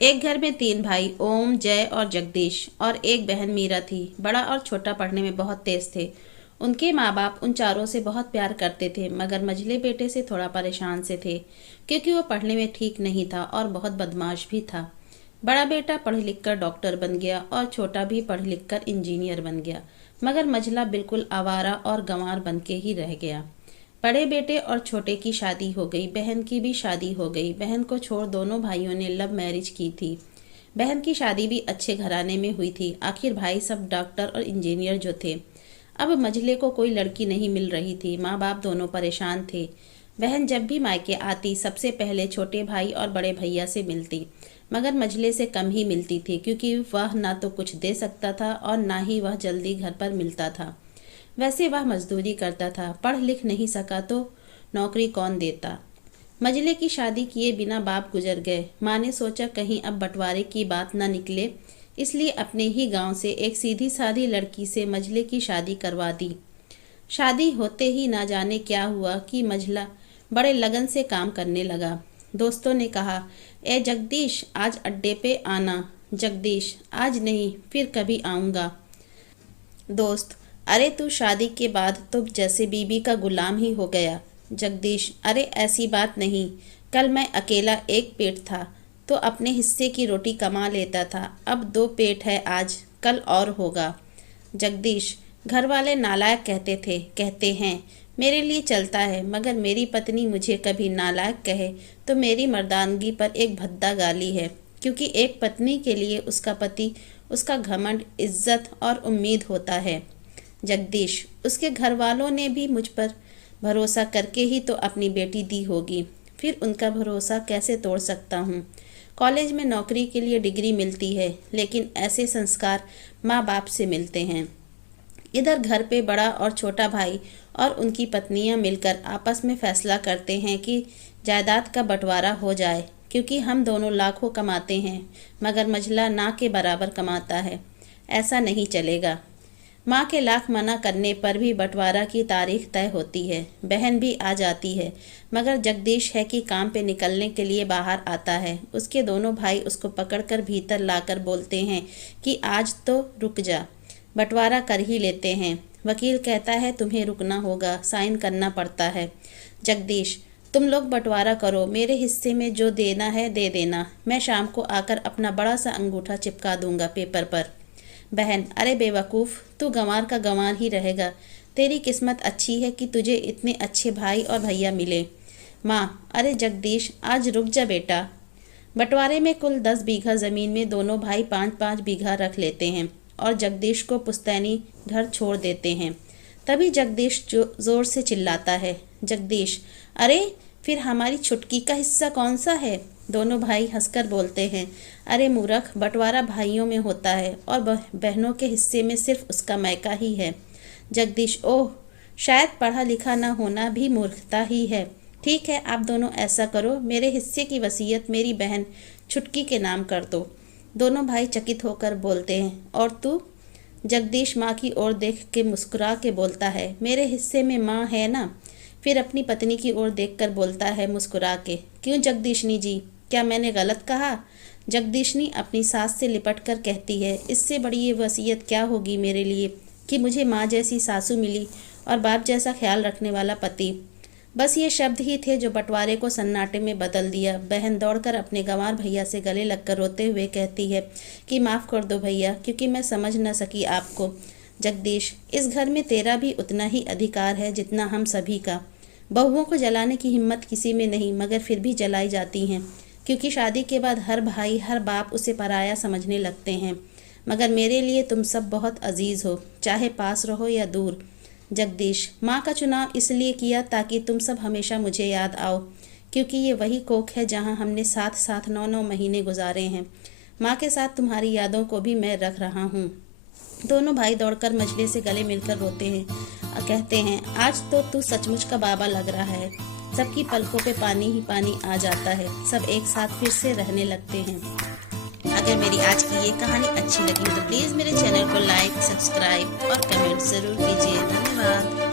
एक घर में तीन भाई ओम, जय और जगदीश और एक बहन मीरा थी। बड़ा और छोटा पढ़ने में बहुत तेज थे। उनके माँ बाप उन चारों से बहुत प्यार करते थे, मगर मझले बेटे से थोड़ा परेशान से थे, क्योंकि वो पढ़ने में ठीक नहीं था और बहुत बदमाश भी था। बड़ा बेटा पढ़ लिख कर डॉक्टर बन गया और छोटा भी पढ़ लिख कर इंजीनियर बन गया, मगर मझला बिल्कुल आवारा और गंवार बन के ही रह गया। बड़े बेटे और छोटे की शादी हो गई, बहन की भी शादी हो गई। बहन को छोड़ दोनों भाइयों ने लव मैरिज की थी। बहन की शादी भी अच्छे घराने में हुई थी। आखिर भाई सब डॉक्टर और इंजीनियर जो थे। अब मझले को कोई लड़की नहीं मिल रही थी। माँ बाप दोनों परेशान थे। बहन जब भी मायके आती सबसे पहले छोटे भाई और बड़े भैया से मिलती, मगर मझले से कम ही मिलती थी, क्योंकि वह ना तो कुछ दे सकता था और ना ही वह जल्दी घर पर मिलता था। वैसे वह मजदूरी करता था, पढ़ लिख नहीं सका तो नौकरी कौन देता। मजले की शादी किए बिना बाप गुजर गए। माँ ने सोचा कहीं अब बंटवारे की बात न निकले, इसलिए अपने ही गांव से एक सीधी सादी लड़की से मजले की शादी करवा दी। शादी होते ही ना जाने क्या हुआ कि मझला बड़े लगन से काम करने लगा। दोस्तों ने कहा, ए जगदीश आज अड्डे पे आना। जगदीश, आज नहीं, फिर कभी आऊँगा। दोस्त, अरे तू शादी के बाद तो जैसे बीबी का गुलाम ही हो गया। जगदीश, अरे ऐसी बात नहीं, कल मैं अकेला एक पेट था तो अपने हिस्से की रोटी कमा लेता था, अब दो पेट है, आज कल और होगा। जगदीश, घर वाले नालायक कहते हैं, मेरे लिए चलता है, मगर मेरी पत्नी मुझे कभी नालायक कहे तो मेरी मर्दानगी पर एक भद्दा गाली है, क्योंकि एक पत्नी के लिए उसका पति उसका घमंड, इज्जत और उम्मीद होता है। जगदीश, उसके घर वालों ने भी मुझ पर भरोसा करके ही तो अपनी बेटी दी होगी, फिर उनका भरोसा कैसे तोड़ सकता हूँ। कॉलेज में नौकरी के लिए डिग्री मिलती है, लेकिन ऐसे संस्कार माँ बाप से मिलते हैं। इधर घर पे बड़ा और छोटा भाई और उनकी पत्नियां मिलकर आपस में फैसला करते हैं कि जायदाद का बंटवारा हो जाए, क्योंकि हम दोनों लाखों कमाते हैं, मगर मझला ना के बराबर कमाता है। ऐसा नहीं चलेगा। माँ के लाख मना करने पर भी बंटवारा की तारीख तय होती है। बहन भी आ जाती है, मगर जगदीश है कि काम पे निकलने के लिए बाहर आता है। उसके दोनों भाई उसको पकड़कर भीतर लाकर बोलते हैं कि आज तो रुक जा, बंटवारा कर ही लेते हैं। वकील कहता है तुम्हें रुकना होगा, साइन करना पड़ता है। जगदीश, तुम लोग बंटवारा करो, मेरे हिस्से में जो देना है दे देना, मैं शाम को आकर अपना बड़ा सा अंगूठा चिपका दूंगा पेपर पर। बहन, अरे बेवकूफ़, तू गंवार का गंवार ही रहेगा। तेरी किस्मत अच्छी है कि तुझे इतने अच्छे भाई और भैया मिले। माँ, अरे जगदीश, आज रुक जा बेटा। बंटवारे में कुल 10 बीघा ज़मीन में दोनों भाई 5-5 बीघा रख लेते हैं और जगदीश को पुश्तैनी घर छोड़ देते हैं। तभी जगदीश जोर से चिल्लाता है, जगदीश, अरे फिर हमारी छुटकी का हिस्सा कौन सा है। दोनों भाई हंसकर बोलते हैं, अरे मूर्ख, बंटवारा भाइयों में होता है और बहनों के हिस्से में सिर्फ उसका मैका ही है। जगदीश, ओह, शायद पढ़ा लिखा ना होना भी मूर्खता ही है। ठीक है, आप दोनों ऐसा करो, मेरे हिस्से की वसीयत मेरी बहन छुटकी के नाम कर दो। दोनों भाई चकित होकर बोलते हैं, और तू। जगदीश माँ की ओर देख के मुस्कुरा के बोलता है, मेरे हिस्से में माँ है ना। फिर अपनी पत्नी की ओर देखकर बोलता है मुस्कुरा के, क्यों जगदीशनी जी, क्या मैंने गलत कहा। जगदीशनी अपनी सास से लिपट कर कहती है, इससे बड़ी ये वसीयत क्या होगी मेरे लिए कि मुझे माँ जैसी सासू मिली और बाप जैसा ख्याल रखने वाला पति। बस ये शब्द ही थे जो बंटवारे को सन्नाटे में बदल दिया। बहन दौड़कर अपने गंवार भैया से गले लगकर रोते हुए कहती है कि माफ़ कर दो भैया, क्योंकि मैं समझ न सकी आपको। जगदीश, इस घर में तेरा भी उतना ही अधिकार है जितना हम सभी का। बहुओं को जलाने की हिम्मत किसी में नहीं, मगर फिर भी जलाई जाती हैं, क्योंकि शादी के बाद हर भाई हर बाप उसे पराया समझने लगते हैं। मगर मेरे लिए तुम सब बहुत अजीज़ हो, चाहे पास रहो या दूर। जगदीश, माँ का चुनाव इसलिए किया ताकि तुम सब हमेशा मुझे याद आओ, क्योंकि ये वही कोख है जहाँ हमने साथ साथ 9-9 महीने गुजारे हैं। माँ के साथ तुम्हारी यादों को भी मैं रख रहा हूँ। दोनों भाई दौड़कर मझले से गले मिलकर रोते हैं और कहते हैं, आज तो तू सचमुच का बाबा लग रहा है। सबकी पलकों पे पानी ही पानी आ जाता है। सब एक साथ फिर से रहने लगते हैं। अगर मेरी आज की ये कहानी अच्छी लगी तो प्लीज़ मेरे चैनल को लाइक, सब्सक्राइब और कमेंट ज़रूर कीजिए। धन्यवाद।